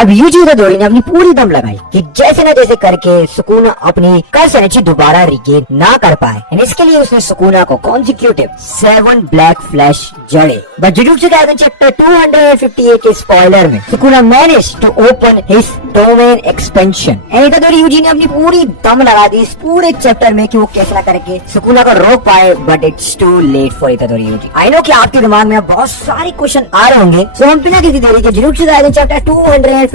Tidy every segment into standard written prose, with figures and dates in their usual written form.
अब यूजी इतादोरी ने अपनी पूरी दम लगाई कि जैसे न जैसे करके सुकुना अपनी कर्स एनर्जी दोबारा रिगेन ना कर पाए। एंड इसके लिए उसने सुकुना को कॉन्सिक्यूटिव 7 ब्लैक फ्लैश जड़े। बट जुजुत्सु काइसेन चैप्टर 258 के स्पॉइलर में Sukuna manage to open his domain expansion. And Itadori Yuji ने अपनी पूरी दम लगा दी इस पूरे चैप्टर में कि वो कैसे ना करके सुकुना को रोक पाए। But it's too late for Itadori Yuji. I know कि आपके दिमाग में बहुत सारे क्वेश्चन आ रहे होंगे, सो हम बिना किसी देरी के जुजुत्सु काइसेन चैप्टर 258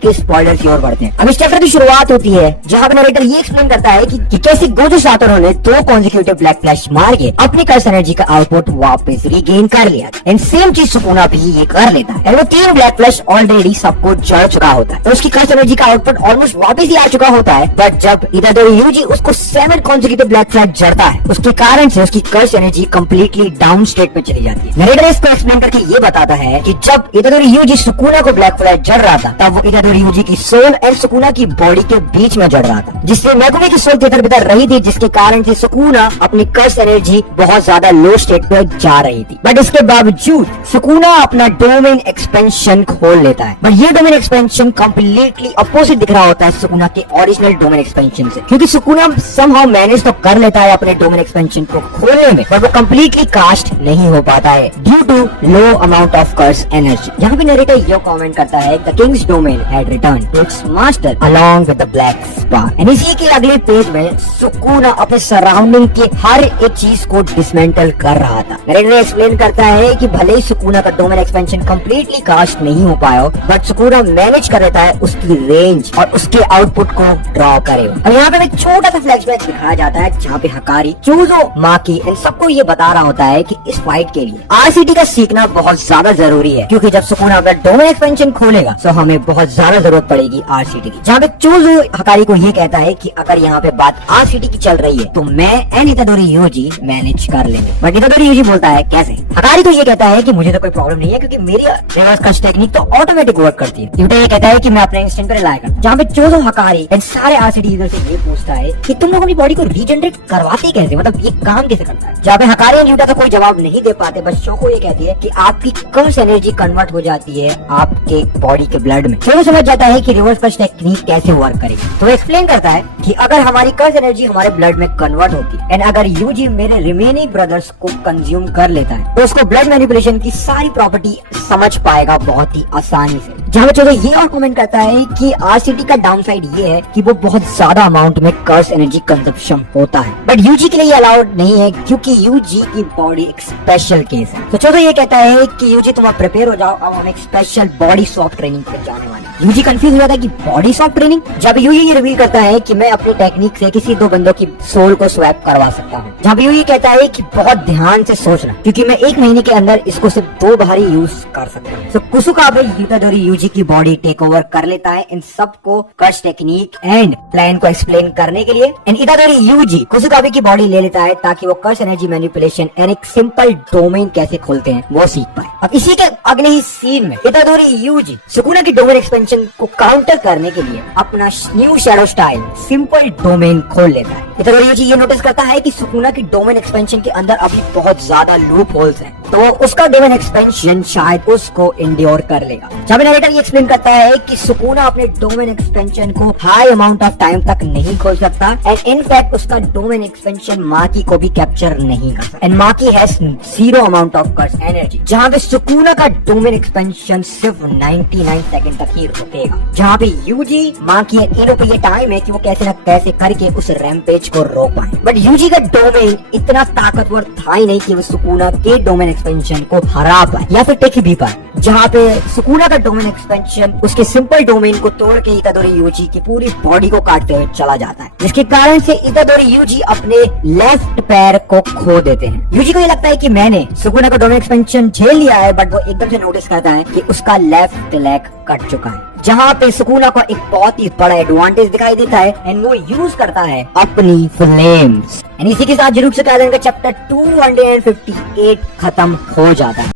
के स्पॉइलर की ओर बढ़ते हैं। अब इस चैप्टर की शुरुआत होती है जहाँ पे नरेटर ये एक्सप्लेन करता है कि कैसे गोजो सातोरू ने 2 कॉन्सिक्यूटिव ब्लैक फ्लैश मार के अपनी कर्स एनर्जी का आउटपुट वापस रिगेन कर लिया। एंड सेम चीज सुकुना भी ये कर लेता है। वो 3 ब्लैक फ्लैश ऑलरेडी सबको जड़ चुका होता है, तो उसकी कर्स एनर्जी का आउटपुट ऑलमोस्ट वापस ही आ चुका होता है। बट जब इतादोरी यूजी उसको 7 कॉन्सिक्यूटिव ब्लैक फ्लैश जड़ता है, उसके कारण से उसकी कर्स एनर्जी कंप्लीटली डाउन स्टेट में चली जाती है। नरेटर इसको एक्सप्लेन करके ये बताता है कि जब इतादोरी यूजी सुकुना को ब्लैक फ्लैश जड़ रहा था, तब वो इतादोरी यूजी की सोल एंड सुकुना की बॉडी के बीच में जड़ रहा था, जिससे मेगुमी की सोल तितर बितर रही थी, जिसके कारण से सुकुना अपनी कर्स एनर्जी बहुत ज्यादा लो स्टेट पे जा रही थी। बट इसके बावजूद सुकुना अपना डोमेन एक्सपेंशन खोल लेता है। बट ये डोमेन एक्सपेंशन कंप्लीटली अपोजिट दिख रहा होता है सुकुना के ओरिजिनल डोमेन एक्सपेंशन से, क्योंकि सुकुना समहाउ मैनेज तो कर लेता है अपने डोमेन एक्सपेंशन को खोलने में, बट वो कंप्लीटली कास्ट नहीं हो पाता है due to low amount of curse energy. यहाँ पे नरेटर ये कमेंट करता है the king's domain had return to its master along with the black spark. And इसी के अगले पेज में सुकुना अपने सराउंडिंग के हर एक चीज को डिसमेंटल कर रहा था। नरेटर एक्सप्लेन करता है कि भले ही सुकुना का डोमेन एक्सपेंशन कंप्लीटली कास्ट नहीं हो पाया, बट सुकुना मैनेज कर लेता है उसकी रेंज और उसके आउटपुट को ड्रॉ करे। और यहाँ पे एक छोटा सा फ्लैशबैक दिखाया जाता है जहाँ पे हकारी, चूजो, माकी इन सबको ये बता रहा होता है कि इस फाइट के लिए आरसीटी का सीखना बहुत ज्यादा जरूरी है, क्योंकि जब सुकुना अपना डोमेन एक्सपेंशन खोलेगा तो हमें बहुत ज्यादा जरूरत पड़ेगी आरसीटी की। जहाँ पे चूजो हकारी को ये कहता है कि अगर यहाँ पे बात आरसीटी की चल रही है तो मैं एंड इतादोरी यूजी मैनेज कर लेंगे। बट इतादोरी यूजी बोलता है कैसे? हकारी तो ये कहता है कि मुझे तो कोई प्रॉब्लम नहीं है, क्योंकि मेरी रिवर्स कट टेक्निक तो ऑटोमेटिक वर्क करती है। यूटा ये कहता है कि मैं अपने इंस्टेंट पे रिलाय करता हूं। जहाँ पे चूजो हकारी एंड सारे आरसीटी यूजर से ये पूछता है कि तुम लोग अपनी बॉडी को रीजनरेट करवाते कैसे, मतलब ये काम कैसे करता है? जहाँ पे हकारी एंड यूटा तो कोई जवाब नहीं दे पाते, बस शोको ये कहती है कि आपकी कर्स एनर्जी कन्वर्ट हो जाती है आपके बॉडी के ब्लड में। शोको समझ जाता है कि रिवर्स कट टेक्निक कैसे वर्क करेगी, तो एक्सप्लेन करता है कि अगर हमारी कर्स एनर्जी हमारे ब्लड में कन्वर्ट होती है एंड अगर यूजी मेरे रिमेनिंग ब्रदर्स को कंज्यूम कर लेता है, तो उसको ब्लड मैनिपुलेशन की सारी प्रॉपर्टी समझ पाएगा बहुत ही आसानी से। जहाँ पे चलो ये और कमेंट करता है कि आरसीटी का डाउनसाइड ये है कि वो बहुत ज्यादा अमाउंट में कर्स एनर्जी कंजप्शन होता है, बट यूजी के लिए ये अलाउड नहीं है, क्योंकि यूजी की बॉडी एक स्पेशल केस है। तो चलो ये कहता है कि यूजी तुम प्रिपेयर हो जाओ, अब हम एक स्पेशल बॉडी स्वैप ट्रेनिंग पे जाने वाले हैं। यूजी कंफ्यूज हो जाता है कि बॉडी स्वैप ट्रेनिंग। जब यूजी ये रिवील करता है कि मैं अपनी टेक्निक से किसी 2 बंदों की सोल को स्वैप करवा सकता हूँ। जब यूजी कहता है कि बहुत ध्यान से सोचना, क्योंकि मैं 1 महीने के अंदर इसको सिर्फ 2 बार ही यूज कर सकता हूँ। तो कुसुकाबे इतादोरी यूजी की बॉडी टेक ओवर कर लेता है इन सबको कर्स टेक्निक एंड प्लान को एक्सप्लेन करने के लिए। एंड इतादोरी यूजी कुसुकाबे की बॉडी ले लेता है ताकि वो कर्स एनर्जी मैनिपुलेशन एंड एक सिंपल डोमेन कैसे खोलते हैं वो सीख पाए। अब इसी के अगले ही सीन में इतादोरी यूजी सुकुना की डोमेन एक्सपेंशन को काउंटर करने के लिए अपना new shadow style simple domain खोल लेता है। इतादोरी यूजी ये नोटिस करता है कि सुकुना की डोमेन एक्सपेंशन के अंदर अभी बहुत ज्यादा लूप होल्स हैं, तो उसका डोमेन एक्सपेंशन शायद उसको इंड्योर कर लेगा। जब नरेटर ये एक्सप्लेन करता है कि सुकुना अपने डोमेन एक्सपेंशन को हाई अमाउंट ऑफ टाइम तक नहीं खोल सकता एंड इनफैक्ट उसका डोमेन एक्सपेंशन माकी को भी कैप्चर नहीं कर सकता and Maki has 0 amount of curse energy. जहाँ पे सुकुना का डोमेन एक्सपेंशन सिर्फ 99 सेकंड तक ही रुकेगा। जहाँ पे यूजी, माकी एंड इनो पे ये टाइम है कि वो कैसे न कैसे करके उस रैम्पेज को रोक पाए। बट यूजी का डोमेन इतना ताकतवर था ही नहीं कि वो सुकुना के डोमेन एक्सपेंशन को हरा पाए या फिर टेक भी पाए। जहाँ पे सुकुना का डोमेन एक्सपेंशन उसके सिंपल डोमेन को तोड़ के इतादोरी यूजी की पूरी बॉडी को काटते हुए चला जाता है, जिसके कारण से इतादोरी यूजी अपने लेफ्ट पैर को खो देते हैं। यूजी को ये लगता है कि मैंने सुकुना का डोमेन एक्सपेंशन झेल लिया है, बट वो एकदम से नोटिस करता है कि उसका लेफ्ट लेग कट चुका है। जहाँ पे सुकुना को एक बहुत ही बड़ा एडवांटेज दिखाई देता है एंड वो यूज करता है अपनी फ्लेम्स। एंड इसी के साथ जुजुत्सु काइसेन का चैप्टर 258 खत्म हो जाता है।